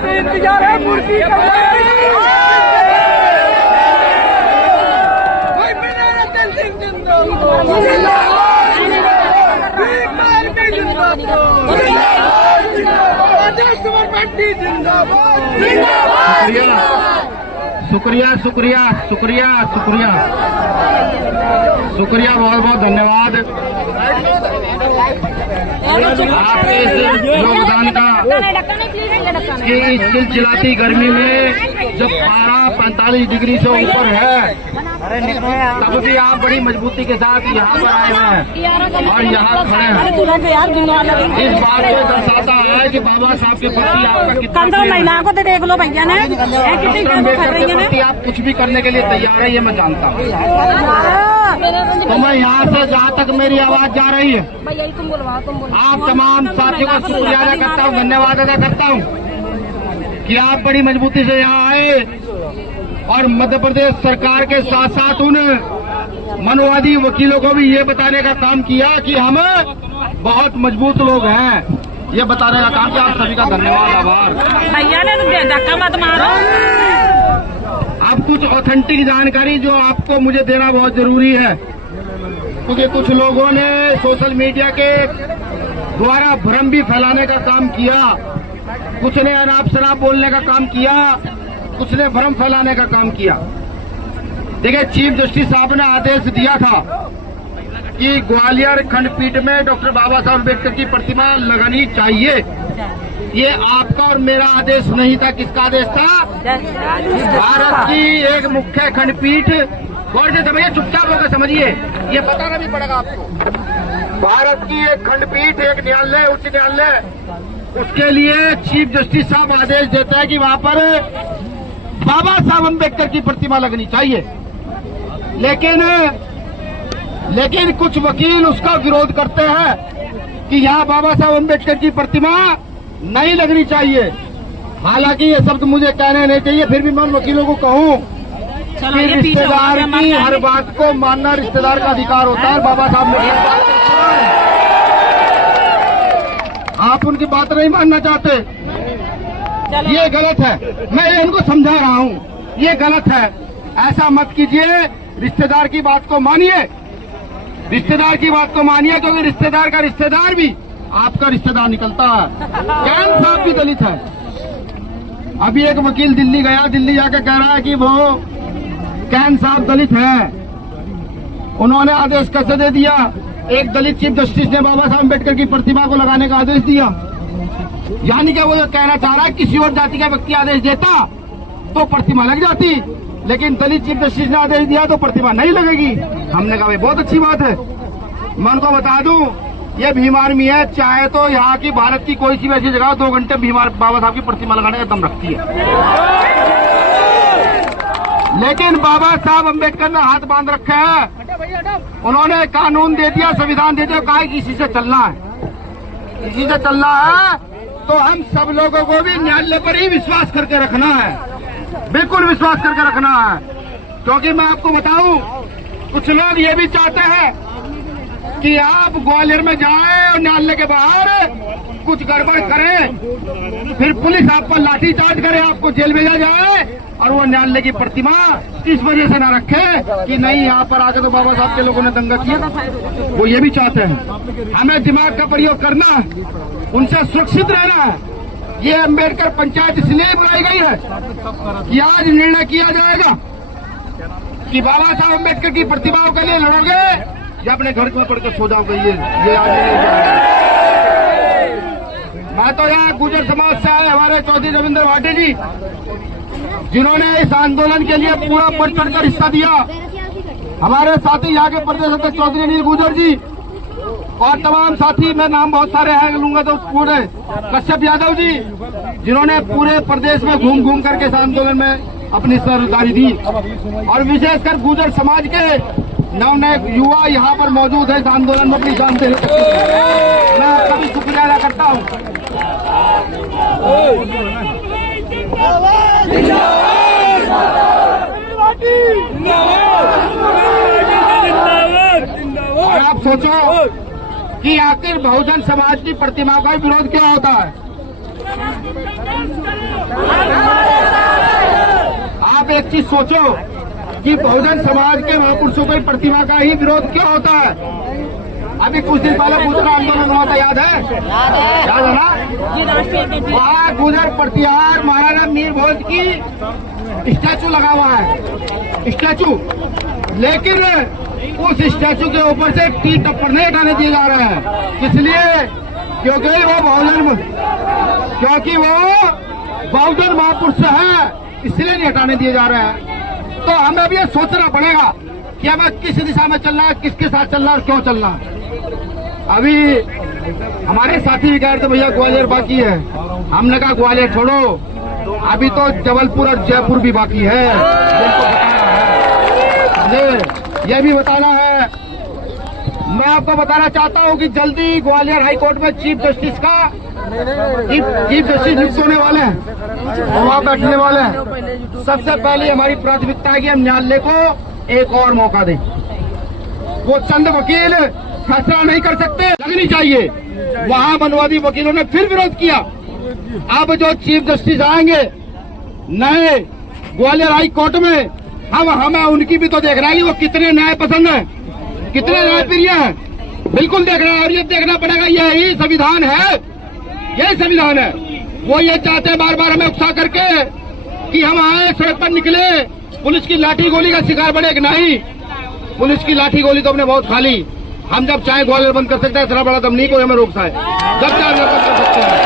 से इंतजार है मुर्गी शुक्रिया शुक्रिया शुक्रिया शुक्रिया शुक्रिया बहुत बहुत धन्यवाद आपके इस योगदान का कि इस चिलचिलाती गर्मी में जब पारा 45 डिग्री से ऊपर है तब भी आप बड़ी मजबूती के साथ यहाँ पर आए हैं और यहाँ खड़े हैं। इस बात को दर्शाता है कि बाबा साहब के प्रति आपका कितना महिलाओं को तो देख लो भैया ने आप कुछ भी करने के लिए तैयार है, ये मैं जानता हूँ। तो मैं यहाँ से जहाँ तक मेरी आवाज जा रही है आप तमाम साथियों का शुक्रिया अदा करता हूँ, धन्यवाद अदा करता हूँ कि आप बड़ी मजबूती से यहाँ आए और मध्य प्रदेश सरकार के साथ साथ उन मनोवादी वकीलों को भी ये बताने का काम किया कि हम बहुत मजबूत लोग हैं, ये बताने का काम किया। आप सभी का धन्यवाद आभार। भैया ने धक्का मत मारो। अब कुछ ऑथेंटिक जानकारी जो आपको मुझे देना बहुत जरूरी है, क्योंकि कुछ लोगों ने सोशल मीडिया के द्वारा भ्रम भी फैलाने का काम किया, कुछ ने अनाप शराब बोलने का काम किया, कुछ ने भ्रम फैलाने का काम किया। देखिए, चीफ जस्टिस साहब ने आदेश दिया था कि ग्वालियर खंडपीठ में डॉक्टर बाबा साहब अम्बेडकर की प्रतिमा लगानी चाहिए। ये आपका और मेरा आदेश नहीं था, किसका आदेश था? भारत की एक मुख्य खंडपीठ, गौर से समझिए, चुपचाप होकर समझिए, ये बताना भी पड़ेगा आपको। भारत की एक खंडपीठ, एक न्यायालय, उच्च न्यायालय, उसके लिए चीफ जस्टिस साहब आदेश देता है कि वहाँ पर बाबा साहब अम्बेडकर की प्रतिमा लगनी चाहिए। लेकिन कुछ वकील उसका विरोध करते हैं कि यहाँ बाबा साहब अम्बेडकर की प्रतिमा नहीं लगनी चाहिए। हालांकि ये शब्द मुझे कहने नहीं चाहिए, फिर भी मैं उन वकीलों को कहूँ कि रिश्तेदार की हर बात को मानना रिश्तेदार का अधिकार होता है। बाबा साहब ने आप उनकी बात नहीं मानना चाहते, ये गलत है। मैं इनको समझा रहा हूँ, ये गलत है, ऐसा मत कीजिए। रिश्तेदार की बात को मानिए, रिश्तेदार की बात को मानिए, क्योंकि रिश्तेदार का रिश्तेदार भी आपका रिश्तेदार निकलता है। कैन साहब भी दलित है। अभी एक वकील दिल्ली गया, दिल्ली जाकर कह रहा है कि वो कैन साहब दलित है। उन्होंने आदेश कैसे दे दिया? एक दलित चीफ जस्टिस ने बाबा साहब अम्बेडकर की प्रतिमा को लगाने का आदेश दिया। यानी कि वो ये कहना चाह रहा है किसी और जाति का व्यक्ति आदेश देता तो प्रतिमा लग जाती, लेकिन दलित चीफ जस्टिस ने आदेश दिया तो प्रतिमा नहीं लगेगी। हमने कहा भाई बहुत अच्छी बात है। मैं उनको बता दूं, ये भीम आर्मी है, चाहे तो यहाँ की भारत की कोई सी भी ऐसी जगह 2 घंटे बाबा साहब की प्रतिमा लगाने का दम रखती है। लेकिन बाबा साहब अम्बेडकर ने हाथ बांध रखे हैं। उन्होंने कानून दे दिया, संविधान दे दिया, कहा किसी से चलना है, किसी से चलना है तो हम सब लोगों को भी न्यायालय पर ही विश्वास करके रखना है, बिल्कुल विश्वास करके रखना है। क्योंकि मैं आपको बताऊं, कुछ लोग ये भी चाहते हैं कि आप ग्वालियर में जाएं और न्यायालय के बाहर कुछ गड़बड़ करें, फिर पुलिस आप पर लाठीचार्ज करे, आपको जेल भेजा जाए और वो न्यायालय की प्रतिमा इस वजह से न रखे कि नहीं यहाँ पर आके तो बाबा साहब के लोगों ने दंगा किया। वो ये भी चाहते हैं। हमें दिमाग का प्रयोग करना है, उनसे सुरक्षित रहना है। ये अम्बेडकर पंचायत इसलिए बुलाई गई है कि आज निर्णय किया जाएगा कि बाबा साहब अम्बेडकर की प्रतिमाओं के लिए लड़ोगे या अपने घर में पढ़ के सो जाओगे। ये आज मैं तो यहाँ गुर्जर समाज से आए हमारे चौधरी रविंद्र भाटी जी, जिन्होंने इस आंदोलन के लिए पूरा बढ़ चढ़कर हिस्सा दिया। हमारे साथी यहाँ के प्रदेश अध्यक्ष चौधरी अनिल गुर्जर जी और तमाम साथी, मैं नाम बहुत सारे हैं लूंगा तो पूरे, कश्यप यादव जी, जिन्होंने पूरे प्रदेश में घूम घूम करके इस आंदोलन में अपनी सरदारी दी। और विशेषकर गुर्जर समाज के नए युवा यहाँ पर मौजूद है इस आंदोलन में अपनी जान दे रहे। मैं आपका भी शुक्रिया अदा करता हूँ। और आप सोचो कि आखिर बहुजन समाज की प्रतिमा का विरोध क्या होता है। आप एक चीज सोचो कि बहुजन समाज के महापुरुषों की प्रतिमा का ही विरोध क्या होता है। अभी कुछ दिन पहले गुजर आंदोलन हुआ था, याद है? याद है ना? वहाँ गुजर प्रतिहार महाराणा मीर भोज की स्टैचू लगा हुआ है, स्टैचू। लेकिन उस स्टैचू के ऊपर से टी टप्पर नहीं हटाने दिए जा रहे हैं। इसलिए क्योंकि वो बहुजन महापुरुष है, इसलिए नहीं हटाने दिए जा रहे हैं। तो हमें अब ये सोचना पड़ेगा कि हमें किस दिशा में चलना है, किसके साथ चलना है और क्यों चलना है। अभी हमारे साथी कह रहे थे भैया ग्वालियर बाकी है, हमने कहा ग्वालियर छोड़ो, अभी तो जबलपुर और जयपुर भी बाकी है। ये भी बताना है। मैं आपको बताना चाहता हूं कि जल्दी ग्वालियर हाई कोर्ट में चीफ जस्टिस नियुक्त होने वाले हैं, वहां बैठने वाले हैं। सबसे पहले हमारी प्राथमिकता है कि हम न्यायालय को एक और मौका दें। वो चंद वकील फैसला नहीं कर सकते, लगनी चाहिए। वहां मनवादी वकीलों ने फिर विरोध किया। अब जो चीफ जस्टिस आएंगे नए ग्वालियर हाई कोर्ट में, हमें उनकी भी तो देखना है कि वो कितने न्याय पसंद है, कितने न्याय प्रिय है, बिल्कुल देखना है। और ये देखना पड़ेगा, यही संविधान है, यही संविधान है। वो ये चाहते हैं बार बार हमें उकसा करके कि हम आए सड़क पर निकले, पुलिस की लाठी गोली का शिकार बने कि नहीं। पुलिस की लाठी गोली तो हमने बहुत खा ली। हम जब चाहे ग्वालियर बंद कर सकते हैं, इतना बड़ा दम नहीं कोई हमें रोक पाए, जब चाहे बंद कर सकते हैं।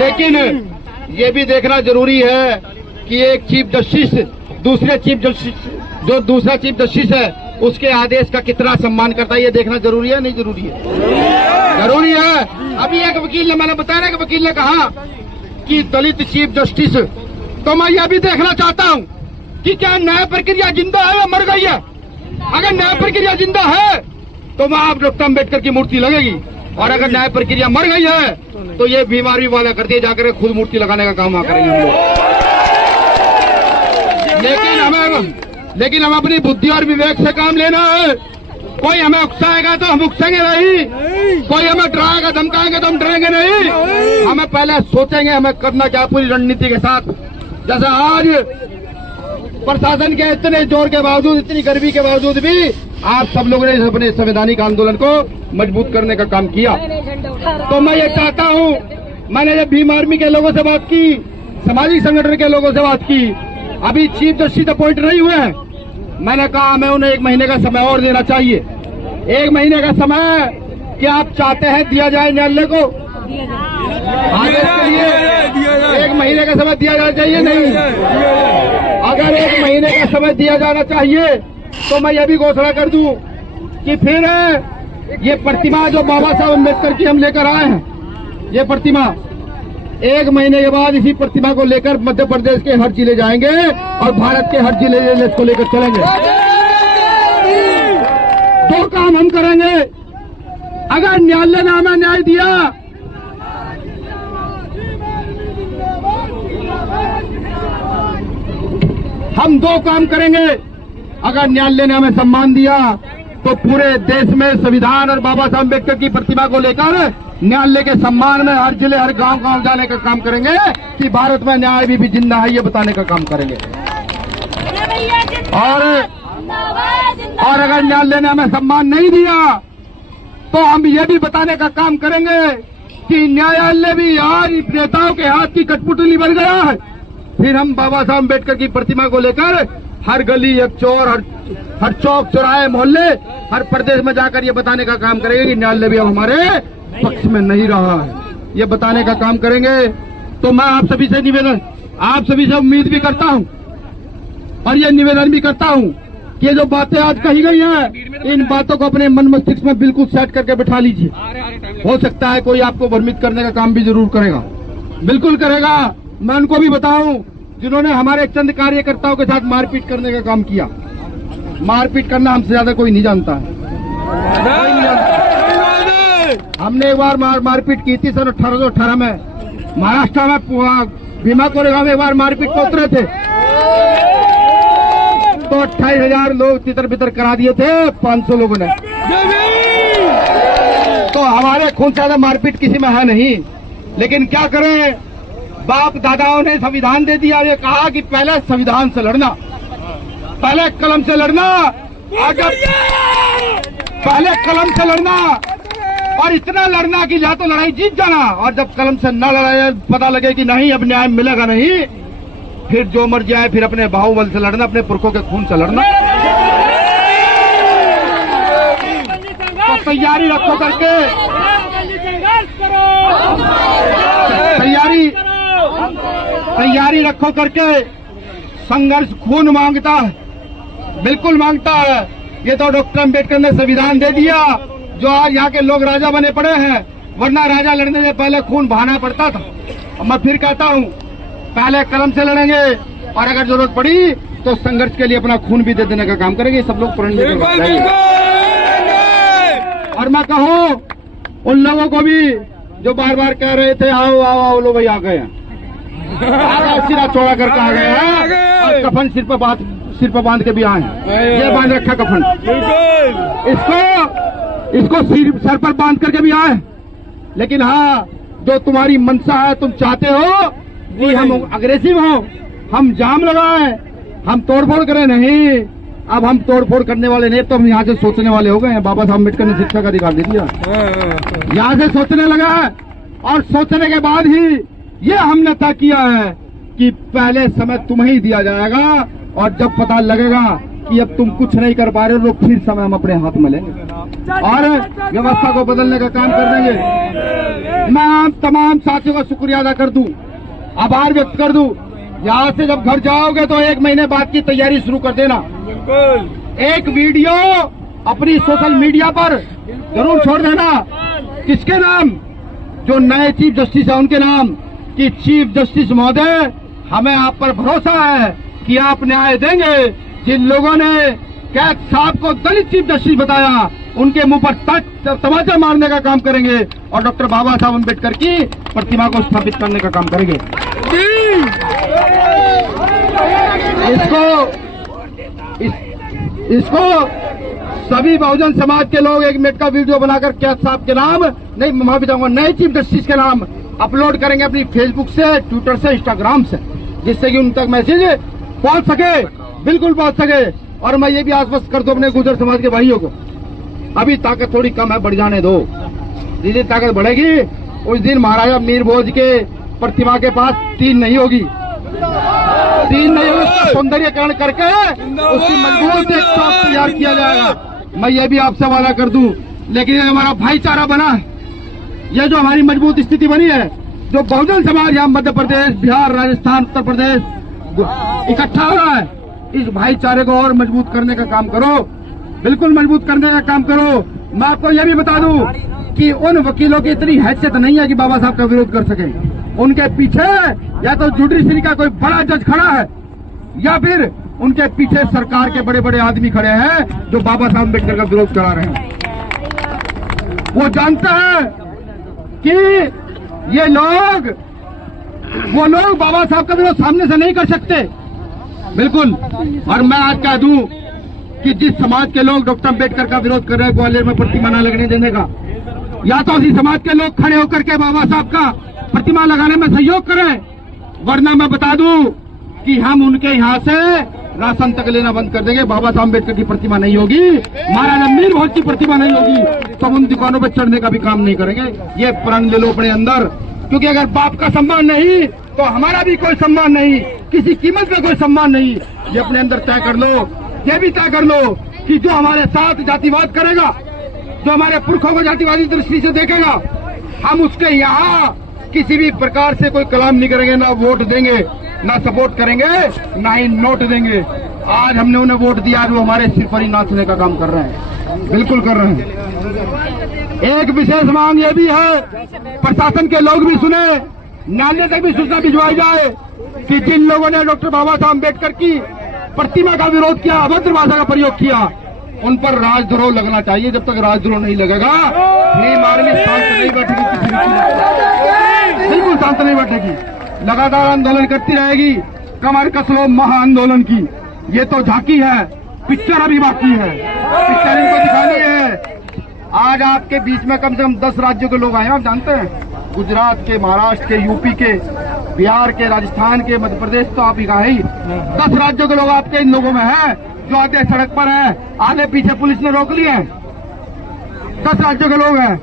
लेकिन ये भी देखना जरूरी है कि एक चीफ जस्टिस दूसरा चीफ जस्टिस है, उसके आदेश का कितना सम्मान करता है, ये देखना जरूरी है। नहीं जरूरी है? जरूरी है। अभी एक वकील ने, मैंने बताया ना कि वकील ने कहा कि दलित चीफ जस्टिस, तो मैं यह भी देखना चाहता हूं कि क्या न्याय प्रक्रिया जिंदा है या मर गई है। अगर न्याय प्रक्रिया जिंदा है तो वहां डॉक्टर अम्बेडकर की मूर्ति लगेगी, और अगर न्याय प्रक्रिया मर गई है तो ये बीमारी वाला कर दिए जाकर खुद मूर्ति लगाने का काम करेंगे हम लोग। लेकिन हमें अपनी बुद्धि और विवेक से काम लेना है। कोई हमें उकसाएगा तो हम उकसेंगे नहीं, कोई हमें डराएगा धमकाएंगे तो हम डरेंगे नहीं। हमें पहले सोचेंगे हमें करना क्या पूरी रणनीति के साथ। जैसे आज प्रशासन के इतने जोर के बावजूद, इतनी गर्मी के बावजूद भी आप सब लोगों ने अपने संवैधानिक आंदोलन को मजबूत करने का काम किया। तो मैं ये चाहता हूँ, मैंने जब भीम आर्मी के लोगों से बात की, सामाजिक संगठन के लोगों से बात की, अभी चीफ जस्टिस अपॉइंट नहीं हुए हैं, मैंने कहा हमें उन्हें 1 महीने का समय और देना चाहिए। 1 महीने का समय क्या आप चाहते हैं दिया जाए न्यायालय को? आदेश के लिए 1 महीने का समय दिया जाना चाहिए? नहीं, अगर 1 महीने का समय दिया जाना चाहिए तो मैं ये भी घोषणा कर दूं कि फिर ये प्रतिमा जो बाबा साहब अम्बेडकर की हम लेकर आए हैं, ये प्रतिमा 1 महीने के बाद इसी प्रतिमा को लेकर मध्य प्रदेश के हर जिले जाएंगे और भारत के हर जिले इसको लेकर चलेंगे। 2 काम हम करेंगे। अगर न्यायालय ने हमें न्याय दिया, हम 2 काम करेंगे। अगर न्यायालय ने हमें सम्मान दिया तो पूरे देश में संविधान और बाबा साहब अम्बेडकर की प्रतिमा को लेकर न्यायालय के सम्मान में हर जिले हर गांव जाने का काम करेंगे कि भारत में न्याय भी जिंदा है, ये बताने का काम करेंगे। और अगर न्यायालय ने हमें सम्मान नहीं दिया तो हम ये भी बताने का काम करेंगे कि न्यायालय भी यार नेताओं के हाथ की कठपुतली बन गया है। फिर हम बाबा साहब अम्बेडकर की प्रतिमा को लेकर हर गली, हर चौर, हर चौक चौराहे, मोहल्ले, हर प्रदेश में जाकर ये बताने का काम करेंगे कि न्यायालय भी अब हमारे पक्ष में नहीं रहा है, ये बताने का काम करेंगे। तो मैं आप सभी से निवेदन, आप सभी से उम्मीद भी करता हूं और ये निवेदन भी करता हूं कि ये जो बातें आज कही गई हैं, इन बातों को अपने मन मस्तिष्क में बिल्कुल सेट करके बिठा लीजिए। हो सकता है कोई आपको भ्रमित करने का काम भी जरूर करेगा, बिल्कुल करेगा। मैं उनको भी बताऊं जिन्होंने हमारे चंद कार्यकर्ताओं के साथ मारपीट करने का काम किया। मारपीट करना हमसे ज्यादा कोई नहीं जानता है, कोई नहीं जानता। हमने एक बार मारपीट की थी सन 1818 में महाराष्ट्र में भीमा कोरेगांव में एक बार मारपीट को उतरे थे। तो 28,000 लोग तितर बितर करा दिए थे 500 लोगों ने। तो हमारे खून ज्यादा मारपीट किसी में है नहीं, लेकिन क्या करें, बाप दादाओं ने संविधान दे दिया। ये कहा कि पहले संविधान से लड़ना, पहले कलम से लड़ना, अगर पहले कलम से लड़ना और इतना लड़ना कि या तो लड़ाई जीत जाना, और जब कलम से न लड़ाई पता लगे कि नहीं अब न्याय मिलेगा नहीं, फिर जो मर्जी आए फिर अपने बाहुबल से लड़ना, अपने पुरखों के खून से लड़ना। तो तैयारी रखो करके, तैयारी रखो करके। संघर्ष खून मांगता है, बिल्कुल मांगता है। ये तो डॉक्टर अम्बेडकर ने संविधान दे दिया, जो आज यहाँ के लोग राजा बने पड़े हैं, वरना राजा लड़ने से पहले खून बहाना पड़ता था। और मैं फिर कहता हूँ, पहले कलम से लड़ेंगे और अगर जरूरत पड़ी तो संघर्ष के लिए अपना खून भी दे देने का काम करेंगे। सब लोग प्रण लेकर। और मैं कहूँ उन लोगों को भी जो बार बार कह रहे थे आओ आओ आओ, लो भाई आ गए हैं, सिरा चौड़ा करके आ गए हैं, और कफन सिर पर बांध के भी आए हैं। ये बांध रखा कफन, इसको सर पर बांध करके भी आए। लेकिन हाँ, जो तुम्हारी मंशा है, तुम चाहते हो कि हम अग्रेसिव हो, हम जाम लगाए, हम तोड़फोड़ करें, नहीं। अब हम तोड़फोड़ करने वाले नहीं, तो हम यहाँ से सोचने वाले हो गए हैं। बाबा साहब अम्बेडकर ने शिक्षा का अधिकार दे दिया, यहाँ से सोचने लगा है। और सोचने के बाद ही ये हमने तय किया है कि पहले समय तुम्हें ही दिया जाएगा, और जब पता लगेगा कि अब तुम कुछ नहीं कर पा रहे हो, तो फिर समय हम अपने हाथ में लेंगे और व्यवस्था को बदलने का काम कर देंगे। मैं आप तमाम साथियों का शुक्रिया अदा कर दूं, आभार व्यक्त कर दूं। यहाँ से जब घर जाओगे तो 1 महीने बाद की तैयारी शुरू कर देना। एक वीडियो अपनी सोशल मीडिया पर जरूर छोड़ देना। किसके नाम? जो नए चीफ जस्टिस है उनके नाम, कि चीफ जस्टिस महोदय, हमें आप पर भरोसा है कि आप न्याय देंगे। जिन लोगों ने कैद साहब को दलित चीफ जस्टिस बताया, उनके मुंह पर तमाचा मारने का काम करेंगे और डॉक्टर बाबा साहब अम्बेडकर की प्रतिमा को स्थापित करने का काम करेंगे। इसको सभी बहुजन समाज के लोग 1 मिनट का वीडियो बनाकर कैद साहब के नाम नहीं, माफी चाहूंगा, नए चीफ जस्टिस के नाम अपलोड करेंगे अपनी फेसबुक से, ट्विटर से, इंस्टाग्राम से, जिससे कि उन तक मैसेज पहुंच सके, बिल्कुल पहुंच सके। और मैं ये भी आश्वस्त कर दूं अपने गुर्जर समाज के भाइयों को, अभी ताकत थोड़ी कम है, बढ़ जाने दो। जिस दिन ताकत बढ़ेगी उस दिन महाराजा मीर भोज के प्रतिमा के पास 3 नहीं होगी, 3 नहीं होगी, उसका सौंदर्यकरण करके उसकी मजबूत एक चौक तैयार किया जाएगा। मैं ये भी आपसे वादा कर दूं। लेकिन ये हमारा भाईचारा बना है, ये जो हमारी मजबूत स्थिति बनी है, जो बहुजन समाज यहाँ मध्य प्रदेश, बिहार, राजस्थान, उत्तर प्रदेश इकट्ठा हो रहा है, इस भाईचारे को और मजबूत करने का काम करो, बिल्कुल मजबूत करने का काम करो। मैं आपको यह भी बता दूं कि उन वकीलों की इतनी हैसियत नहीं है कि बाबा साहब का विरोध कर सके। उनके पीछे या तो जुडिशरी का कोई बड़ा जज खड़ा है, या फिर उनके पीछे सरकार के बड़े बड़े आदमी खड़े हैं जो बाबा साहब अम्बेडकर का विरोध करा रहे हैं। वो जानता है कि ये लोग, वो लोग बाबा साहब का विरोध सामने से नहीं कर सकते, बिल्कुल। और मैं आज कह दूं कि जिस समाज के लोग डॉक्टर अम्बेडकर का विरोध कर रहे हैं ग्वालियर में प्रतिमा न लगने देने का, या तो उसी समाज के लोग खड़े होकर के बाबा साहब का प्रतिमा लगाने में सहयोग करें, वरना मैं बता दूं कि हम उनके यहाँ से राशन तक लेना बंद कर देंगे। बाबा साहब अम्बेडकर की प्रतिमा नहीं होगी, महाराजा मीर भोज की प्रतिमा नहीं होगी, तो हम उन दुकानों पर चढ़ने का भी काम नहीं करेंगे। ये प्रण ले लो अपने अंदर, क्योंकि अगर बाप का सम्मान नहीं तो हमारा भी कोई सम्मान नहीं, किसी कीमत में कोई सम्मान नहीं। ये अपने अंदर तय कर लो, ये भी तय कर लो कि जो हमारे साथ जातिवाद करेगा, जो हमारे पुरखों को जातिवादी दृष्टि से देखेगा, हम उसके यहाँ किसी भी प्रकार से कोई कलाम नहीं करेंगे, ना वोट देंगे, ना सपोर्ट करेंगे, ना ही नोट देंगे। आज हमने उन्हें वोट दिया जो हमारे सिर पर ही नाचने का काम कर रहे हैं, बिल्कुल कर रहे हैं। एक विशेष मांग ये भी है, प्रशासन के लोग भी सुने, न्यायालय तक भी सूचना भिजवाई जाए कि जिन लोगों ने डॉक्टर बाबा साहब अम्बेडकर की प्रतिमा का विरोध किया, अभद्र भाषा का प्रयोग किया, उन पर राजद्रोह लगना चाहिए। जब तक राजद्रोह नहीं लगेगा भीम आर्मी शांत नहीं बैठेगी, बिल्कुल शांत नहीं बैठेगी, लगातार आंदोलन करती रहेगी, कमर कस लो महा आंदोलन की। ये तो झांकी है, पिक्चर अभी बाकी है, पिक्चर इनको दिखानी है। आज आपके बीच में कम से कम 10 राज्यों के लोग आए हैं, आप जानते हैं, गुजरात के, महाराष्ट्र के, यूपी के, बिहार के, राजस्थान के, मध्य प्रदेश, तो आप ही कहा ही 10 राज्यों के लोग आपके इन लोगों में हैं जो आगे सड़क पर है, आगे पीछे पुलिस ने रोक लिए हैं। 10 राज्यों के लोग हैं।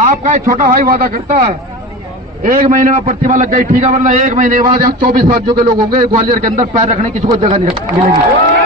आपका एक छोटा भाई वादा करता है 1 महीने में प्रतिमा लग गई, ठीक है, वरना 1 महीने के बाद यहाँ 24 राज्यों के लोग होंगे, ग्वालियर के अंदर पैर रखने की किसी को जगह नहीं मिलेगी।